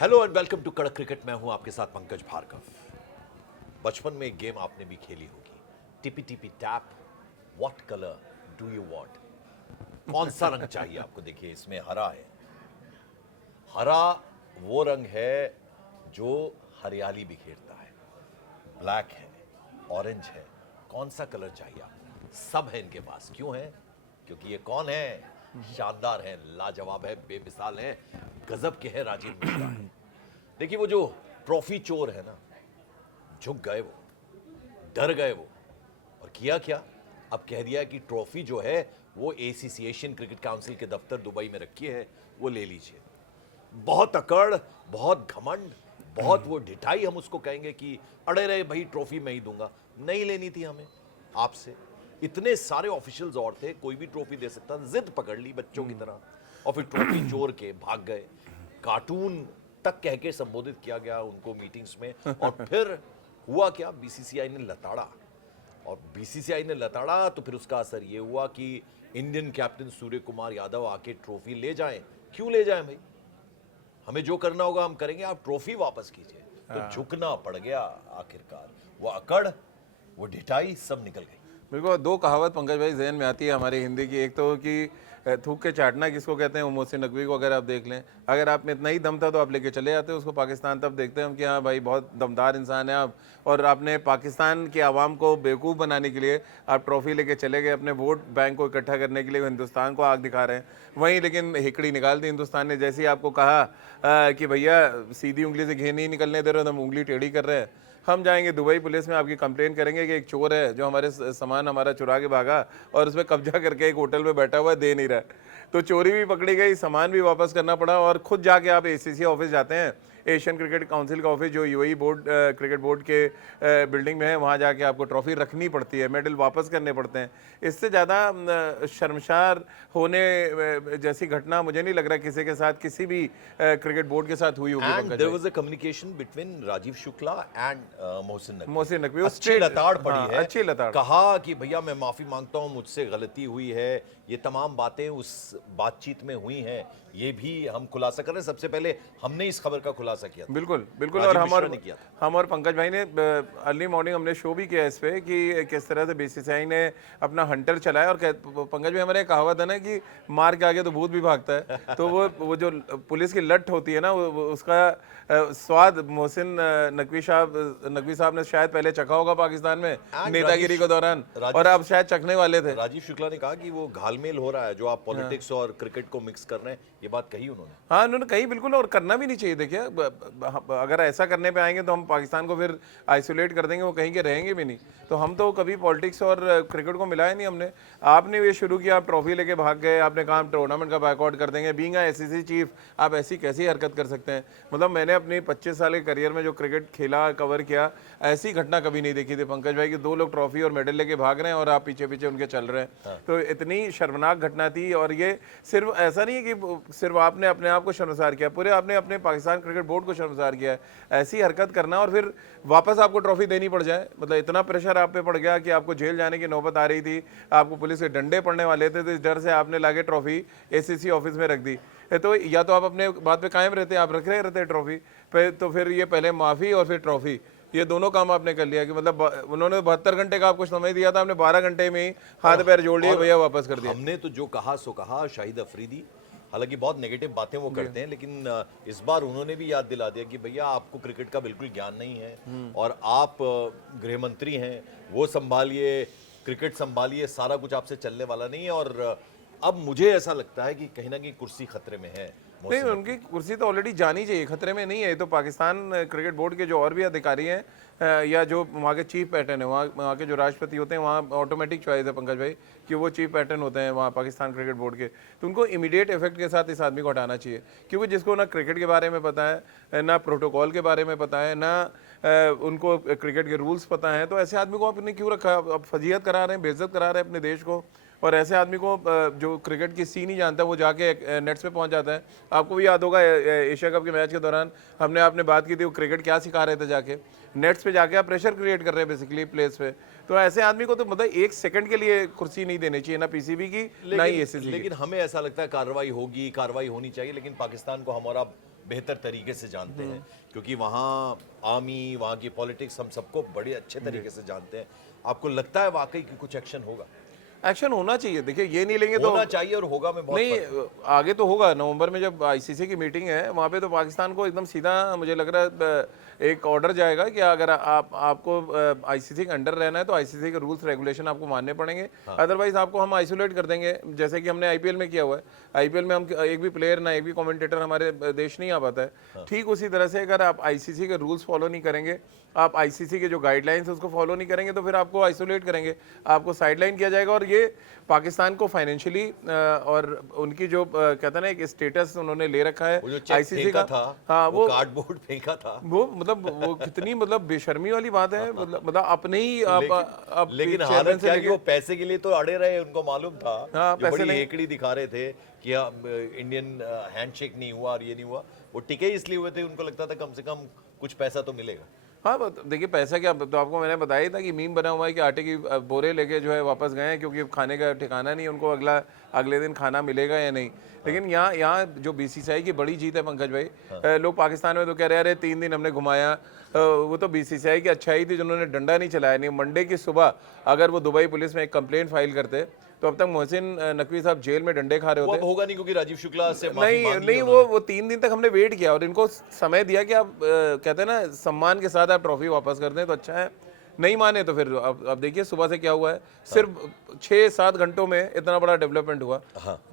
Hello and welcome to कड़क cricket. मैं हूं आपके साथ पंकज भार्गव। बचपन में एक गेम आपने भी खेली होगी, tippy tippy tap. What colour do you want? कौन सा रंग चाहिए आपको? देखिए इसमें हरा है। हरा वो रंग है जो हरियाली बिखेरता है। ब्लैक है, ऑरेंज है। कौन सा कलर चाहिए आपको? सब है इनके पास। क्यों है? क्योंकि ये कौन है? शानदार है, लाजवाब है, बेमिसाल है, गजब के हैं राजीव मिश्रा है। देखिए वो जो ट्रॉफी चोर है ना, झुक गए वो, डर गए वो, और किया क्या? अब कह दिया कि ट्रॉफी जो है वो एसीसी एशियन क्रिकेट काउंसिल के दफ्तर दुबई में रखी है, वो ले लीजिए। बहुत अकड़, बहुत घमंड, बहुत वो ढिठाई हम उसको कहेंगे कि अड़े रहे भाई, ट्रॉफी मैं ही दूंगा। नहीं लेनी थी हमें आपसे। इतने सारे ऑफिशियल्स और थे, कोई भी ट्रॉफी दे सकता था। जिद पकड़ ली बच्चों की तरह और फिर ट्रॉफी चोर के भाग गए। कार्टून तक कह के संबोधित किया गया उनको मीटिंग्स में। और फिर हुआ क्या? बीसीसीआई ने लताड़ा, और बीसीसीआई ने लताड़ा तो फिर उसका असर ये हुआ कि इंडियन कैप्टन सूर्य कुमार यादव आके ट्रॉफी ले जाएं। क्यों ले जाएं भाई? हमें जो करना होगा हम करेंगे, आप ट्रॉफी वापस कीजिए। तो झुकना पड़ गया आखिरकार। वो अकड़, वो ढिठाई सब निकल गई। मेरे को दो कहावत पंकज भाई जहन में आती है हमारी हिंदी की। एक तो कि थूक के चाटना किसको कहते हैं, वो मोहसिन नकवी को अगर आप देख लें, अगर आप में इतना ही दम था तो आप लेके चले जाते उसको पाकिस्तान। तब देखते हैं हम कि हाँ भाई बहुत दमदार इंसान है आप, और आपने पाकिस्तान के आवाम को बेवकूफ़ बनाने के लिए आप ट्रॉफी लेके चले गए, अपने वोट बैंक को इकट्ठा करने के लिए हिंदुस्तान को आग दिखा रहे हैं। वहीं लेकिन हिकड़ी निकाल दी हिंदुस्तान ने। जैसे ही आपको कहा कि भैया सीधी उंगली से घी नहीं निकलने दे रहे हो, हम उंगली टेढ़ी कर रहे हैं, हम जाएंगे दुबई पुलिस में, आपकी कंप्लेन करेंगे कि एक चोर है जो हमारे सामान हमारा चुरा के भागा और उसमें कब्जा करके एक होटल में बैठा हुआ है, दे नहीं रहा है। तो चोरी भी पकड़ी गई, सामान भी वापस करना पड़ा, और खुद जाके आप एसीसी ऑफिस जाते हैं, एशियन क्रिकेट काउंसिल का ऑफिस जो यूएई बोर्ड क्रिकेट बोर्ड के बिल्डिंग में है, वहाँ जाके आपको ट्रॉफी रखनी पड़ती है, मेडल वापस करने पड़ते हैं। इससे ज़्यादा शर्मसार होने जैसी घटना मुझे नहीं लग रहा किसी के साथ, किसी भी क्रिकेट बोर्ड के साथ हुई होगी। And there was a communication between Rajiv Shukla and Mohsin Naqvi. अच्छी लताड़ पड़ी हाँ, है। अच्छी लताड़। कहा कि भैया मैं माफी मांगता हूं, मुझसे गलती हुई है। ये तमाम बातें उस बातचीत में हुई हैं, ये भी हम खुलासा कर रहे हैं। सबसे पहले हमने इस खबर का खुलासा किया था। बिल्कुल बिल्कुल। राजीव और मिश्रा ने किया था। हम और पंकज भाई ने अर्ली मॉर्निंग हमने शो भी किया इस पे कि किस तरह से बीसीसीआई ने अपना हंटर चलाया। और पंकज भाई, हमारे कहावत है ना कि मार के आगे तो भूत भी भागता है। तो वो जो पुलिस की लठ होती है ना, वो उसका स्वाद मोहसिन नकवी साहब ने शायद पहले चखा होगा पाकिस्तान में नेतागिरी के दौरान, और अब शायद चखने वाले थे। राजीव शुक्ला ने कहा कि वो घालमेल हो रहा है, जो आप पॉलिटिक्स और क्रिकेट को मिक्स कर रहे हैं। ये बात कही उन्होंने। हाँ, उन्होंने कही बिल्कुल, और करना भी नहीं चाहिए। देखिए अगर ऐसा करने पे आएंगे तो हम पाकिस्तान को फिर आइसोलेट कर देंगे, वो कहीं के रहेंगे भी नहीं। तो हम तो कभी पॉलिटिक्स और क्रिकेट को मिलाया नहीं हमने। आपने ये शुरू किया, आप ट्रॉफी लेके भाग गए, आपने कहा हम टूर्नामेंट का बैकआउट कर देंगे। बीइंग एसीसी चीफ आप ऐसी कैसी हरकत कर सकते हैं? मतलब मैंने अपनी 25 साल के करियर में जो क्रिकेट खेला, कवर किया, ऐसी घटना कभी नहीं देखी थी पंकज भाई कि दो लोग ट्रॉफी और मेडल लेके भाग रहे हैं और आप पीछे पीछे उनके चल रहे हैं। तो इतनी शर्मनाक घटना थी। और ये सिर्फ ऐसा नहीं है कि सिर्फ आपने अपने आप को शर्मसार किया, पूरे आपने अपने पाकिस्तान क्रिकेट बोर्ड को शर्मसार किया है। ऐसी हरकत करना और फिर वापस आपको ट्रॉफी देनी पड़ जाए, मतलब इतना प्रेशर आप पे पड़ गया कि आपको जेल जाने की नौबत आ रही थी, आपको पुलिस के डंडे पड़ने वाले थे, तो इस डर से आपने लाके ट्रॉफी एसीसी ऑफिस में रख दी। तो या तो आप अपने बात पे कायम रहते, आप रख रहे रहते ट्रॉफी पे, तो फिर ये पहले माफ़ी और फिर ट्रॉफी, ये दोनों काम आपने कर लिया कि मतलब उन्होंने 72 घंटे का आपको समय दिया था, आपने 12 घंटे में ही हाथ पैर जोड़ लिए, भैया वापस कर दिया। हमने तो जो कहा सो कहा। शाहिद अफरीदी, हालांकि बहुत नेगेटिव बातें वो करते हैं, लेकिन इस बार उन्होंने भी याद दिला दिया कि भैया आपको क्रिकेट का बिल्कुल ज्ञान नहीं है, और आप गृह मंत्री हैं, वो संभालिए, क्रिकेट संभालिए, सारा कुछ आपसे चलने वाला नहीं है। और अब मुझे ऐसा लगता है कि कहीं ना कहीं कुर्सी खतरे में है। नहीं, उनकी कुर्सी तो ऑलरेडी जानी चाहिए, खतरे में नहीं है। तो पाकिस्तान क्रिकेट बोर्ड के जो और भी अधिकारी हैं या जो वहाँ के चीफ पैटर्न है, वहाँ के जो राष्ट्रपति होते हैं, वहाँ ऑटोमेटिक चॉइस है पंकज भाई कि वो चीफ पैटर्न होते हैं वहाँ पाकिस्तान क्रिकेट बोर्ड के। तो उनको इमीडिएट इफेक्ट के साथ इस आदमी को हटाना चाहिए, क्योंकि जिसको ना क्रिकेट के बारे में पता है, ना प्रोटोकॉल के बारे में पता है, ना उनको क्रिकेट के रूल्स पता है। तो ऐसे आदमी को आपने क्यों रखा? आप फजीहत करा रहे हैं, बेइज्जत करा रहे हैं अपने देश को। और ऐसे आदमी को जो क्रिकेट की सीन ही जानता है, वो जाके नेट्स पे पहुंच जाता है। आपको भी याद होगा एशिया कप के मैच के दौरान हमने आपने बात की थी, वो क्रिकेट क्या सिखा रहे थे, जाके नेट्स पे जाके आप प्रेशर क्रिएट कर रहे हैं बेसिकली प्लेस पे। तो ऐसे आदमी को तो मतलब एक सेकंड के लिए कुर्सी नहीं देनी चाहिए, ना पीसीबी की, ना ही एसीसी की। लेकिन हमें ऐसा लगता है कार्रवाई होगी, कार्रवाई होनी चाहिए, लेकिन पाकिस्तान को हमारा बेहतर तरीके से जानते हैं, क्योंकि वहाँ आर्मी, वहाँ की पॉलिटिक्स हम सबको बड़े अच्छे तरीके से जानते हैं। आपको लगता है वाकई कि कुछ एक्शन होगा? एक्शन होना चाहिए। देखिए ये नहीं लेंगे तो होना चाहिए और होगा में बहुत नहीं, फर्क है। आगे तो होगा। नवंबर में जब आईसीसी की मीटिंग है वहाँ पे तो पाकिस्तान को एकदम सीधा मुझे लग रहा है एक ऑर्डर जाएगा कि अगर आपको आईसीसी के अंडर रहना है तो आईसीसी के रूल्स रेगुलेशन आपको मानने पड़ेंगे, अदरवाइज आपको हम आइसोलेट कर देंगे, जैसे कि हमने आईपीएल में किया हुआ है। आईपीएल में हम एक भी प्लेयर ना एक भी कमेंटेटर हमारे देश नहीं आ पाता है। ठीक उसी तरह से अगर आप आईसीसी के रूल्स फॉलो नहीं करेंगे, आप आईसीसी के जो गाइडलाइंस है उसको फॉलो नहीं करेंगे, तो फिर आपको आइसोलेट करेंगे, आपको साइडलाइन किया जाएगा। और ये पाकिस्तान को फाइनेंशियली और उनकी जो कहते हैं ना एक स्टेटस उन्होंने ले रखा है वो जो चेक आईसीसी फेंका का। था, हाँ, वो कार्डबोर्ड फेंका था, वो मतलब वो कितनी मतलब बेशर्मी वाली बात है। मतलब अपने ही आप लेकिन chairman हालत से क्या है कि लेके- वो पैसे के लिए तो अड़े रहे, उनको मालूम था। हाँ, जो पैसे बड़ी नहीं- हेकड़ी दिखा रहे थे कि इंडियन हैंडशेक नहीं हुआ और ये नहीं हुआ, वो टिके इसलिए हुए थे, उनको लगता था कम से कम कुछ पैसा तो मिलेगा। हाँ, देखिए पैसा क्या, तो आपको मैंने बताया ही था कि मीम बना हुआ है कि आटे की बोरे लेके जो है वापस गए हैं, क्योंकि खाने का ठिकाना नहीं उनको, अगले दिन खाना मिलेगा या नहीं। लेकिन यहाँ जो बीसीसीआई की बड़ी जीत है पंकज भाई, लोग पाकिस्तान में तो कह रहे हैं अरे 3 दिन हमने घुमाया, वो तो बीसीसीआई की अच्छाई थी जिन्होंने डंडा नहीं चलाया। नहीं, मंडे की सुबह अगर वो दुबई पुलिस में एक कंप्लेंट फाइल करते तो अब तक मोहसिन नकवी साहब जेल में डंडे खा रहे वो होते। अब होगा नहीं, क्योंकि राजीव शुक्ला से माफी नहीं मांगी नहीं, है वो 3 दिन तक हमने वेट किया और इनको समय दिया कि आप कहते हैं ना सम्मान के साथ आप ट्रॉफी वापस कर दें तो अच्छा है। नहीं माने तो फिर अब देखिए सुबह से क्या हुआ है, सिर्फ 6-7 घंटों में इतना बड़ा डेवलपमेंट हुआ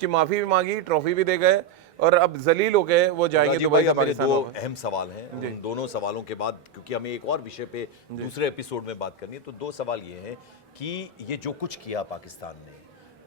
कि माफी भी मांगी, ट्रॉफी भी दे गए और अब जलील होके वो जाएंगे राजीव दुबई भाई, से अब मेरे पाकिस्तान दो वापस। अहम सवाल हैं। उन दोनों सवालों के बाद, क्योंकि हमें एक और विषय पे दूसरे एपिसोड में बात करनी है, तो 2 सवाल ये हैं कि ये जो कुछ किया पाकिस्तान ने,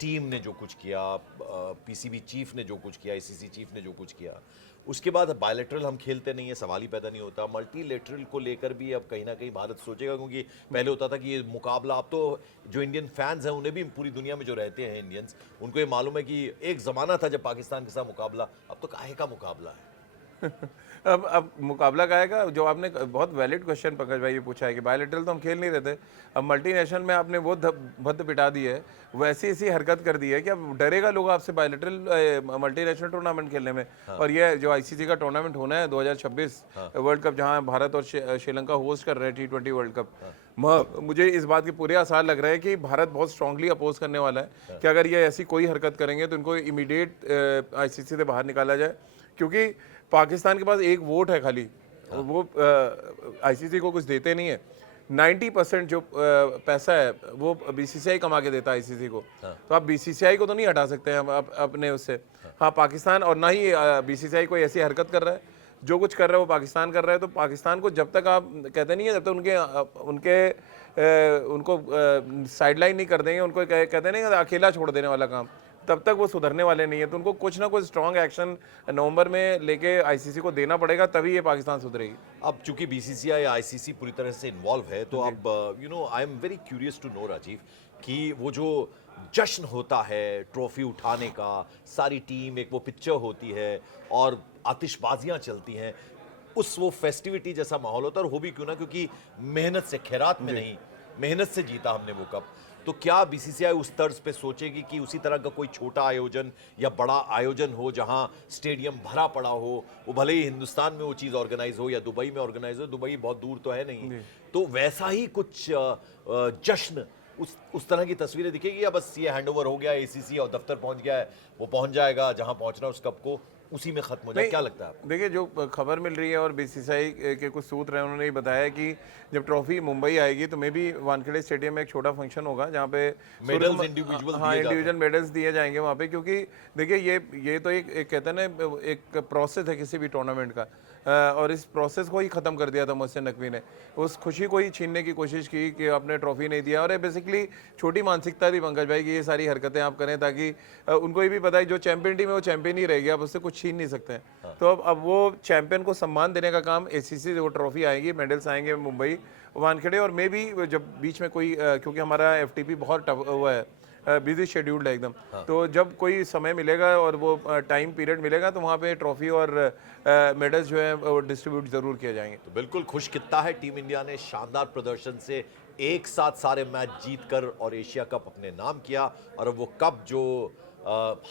टीम ने जो कुछ किया, पीसीबी चीफ ने जो कुछ किया, आईसीसी चीफ ने जो कुछ किया, उसके बाद बायलैटरल हम खेलते नहीं है, सवाल ही पैदा नहीं होता। मल्टीलेटरल को लेकर भी अब कहीं ना कहीं भारत सोचेगा, क्योंकि पहले होता था कि ये मुकाबला, अब तो जो इंडियन फैंस हैं उन्हें भी, पूरी दुनिया में जो रहते हैं इंडियंस, उनको ये मालूम है कि एक ज़माना था जब पाकिस्तान के साथ मुकाबला, अब तो काहे का मुकाबला है। अब मुकाबला का आएगा। जो आपने बहुत वैलिड क्वेश्चन पंकज भाई ये पूछा है कि बायलैटरल तो हम खेल नहीं रहे थे, अब मल्टीनेशनल में आपने वो भद्द पिटा दी है, वो ऐसी हरकत कर दी है कि अब डरेगा लोग आपसे बायलैटरल मल्टीनेशनल टूर्नामेंट खेलने में। और ये जो आईसीसी का टूर्नामेंट होना है 2026 वर्ल्ड कप, जहां भारत और श्रीलंका होस्ट कर रहे हैं T20 वर्ल्ड कप, मुझे इस बात के पूरे आसार लग रहे हैं कि भारत बहुत स्ट्रांगली अपोज करने वाला है कि अगर ये ऐसी कोई हरकत करेंगे तो इनको इमीडिएट आईसीसी से बाहर निकाला जाए। क्योंकि पाकिस्तान के पास एक वोट है खाली, वो आईसीसी को कुछ देते नहीं है। 90% जो पैसा है वो बीसीसीआई कमा के देता है आईसीसी को। तो आप बीसीसीआई को तो नहीं हटा सकते हैं अपने उससे। हाँ, पाकिस्तान, और ना ही बीसीसीआई कोई ऐसी हरकत कर रहा है, जो कुछ कर रहा है वो पाकिस्तान कर रहा है। तो पाकिस्तान को जब तक आप कहते नहीं है, जब तक उनको साइडलाइन नहीं कर देंगे, उनको कहते नहीं अकेला छोड़ देने वाला काम, तब तक वो सुधरने वाले नहीं है। तो उनको कुछ ना कुछ स्ट्रॉन्ग एक्शन नवंबर में लेके आईसीसी को देना पड़ेगा, तभी ये पाकिस्तान सुधरेगी। अब चूंकि बीसीसीआई या आईसीसी पूरी तरह से इन्वॉल्व है, तो अब I am very curious to know Rajiv, कि वो जो जश्न होता है ट्रॉफी उठाने का, सारी टीम एक वो पिक्चर होती है और आतिशबाजियां चलती हैं, वो फेस्टिविटी जैसा माहौल होता है। और हो भी क्यों ना, क्योंकि मेहनत से, खैरात में नहीं, मेहनत से जीता हमने वो कप। तो क्या बीसीसीआई उस तर्ज पे सोचेगी कि उसी तरह का कोई छोटा आयोजन या बड़ा आयोजन हो, जहां स्टेडियम भरा पड़ा हो, वो भले ही हिंदुस्तान में वो चीज़ ऑर्गेनाइज हो या दुबई में ऑर्गेनाइज हो, दुबई बहुत दूर तो है नहीं, तो वैसा ही कुछ जश्न, उस तरह की तस्वीरें दिखेगी, या बस ये हैंडओवर हो गया, एसीसी और दफ्तर पहुंच गया है, वो पहुंच जाएगा जहां पहुंचना उस कप को, उसी में खत्म हो जाए? क्या लगता है आपको? देखिए, जो खबर मिल रही है और बीसीसीआई के कुछ सूत्र हैं, उन्होंने ये बताया कि जब ट्रॉफी मुंबई आएगी तो मे बी वानखेड़े स्टेडियम में एक छोटा फंक्शन होगा जहाँ पे मेडल्स इंडिविजुअल, हाँ, इंडिविजुअल मेडल्स दिए जाएंगे वहाँ पे। क्योंकि देखिए ये तो एक कहते हैं ना एक प्रोसेस है किसी भी टूर्नामेंट का, और इस प्रोसेस को ही ख़त्म कर दिया था मोहसिन नकवी ने। उस खुशी को ही छीनने की कोशिश की कि आपने ट्रॉफी नहीं दिया। और ये बेसिकली छोटी मानसिकता थी पंकज भाई कि ये सारी हरकतें आप करें ताकि उनको ये भी पता है जो चैंपियन टीम है वो चैंपियन ही रहेगी, आप उससे कुछ छीन नहीं सकते हैं। तो अब वो चैंपियन को सम्मान देने का काम एसीसी से, वो ट्रॉफी आएगी, मेडल्स आएंगे मुंबई वानखेड़े, और मे भी जब बीच में कोई क्योंकि हमारा एफटीपी बहुत टफ हुआ है, बिजी शेड्यूल्ड है एकदम, तो जब कोई समय मिलेगा और वो टाइम पीरियड मिलेगा तो वहाँ पे ट्रॉफी और मेडल्स जो है वो डिस्ट्रीब्यूट जरूर किए जाएंगे। तो बिल्कुल खुश कितना है टीम इंडिया ने शानदार प्रदर्शन से एक साथ सारे मैच जीतकर और एशिया कप अपने नाम किया, और वो कप जो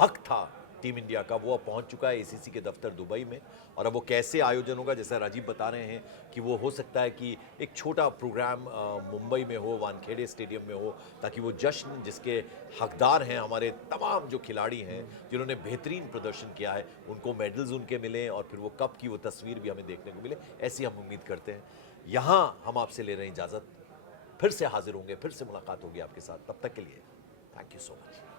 हक था टीम इंडिया का, वो अब पहुंच चुका है एसीसी के दफ्तर दुबई में। और अब वो कैसे आयोजन होगा, जैसा राजीव बता रहे हैं कि वो हो सकता है कि एक छोटा प्रोग्राम मुंबई में हो, वानखेड़े स्टेडियम में हो, ताकि वो जश्न जिसके हकदार हैं हमारे तमाम जो खिलाड़ी हैं जिन्होंने बेहतरीन प्रदर्शन किया है, उनको मेडल्स उनके मिलें और फिर वो कप की वो तस्वीर भी हमें देखने को मिले, ऐसी हम उम्मीद करते हैं। यहाँ हम आपसे ले रहे हैं इजाज़त, फिर से हाजिर होंगे, फिर से मुलाकात होगी आपके साथ। तब तक के लिए थैंक यू सो मच।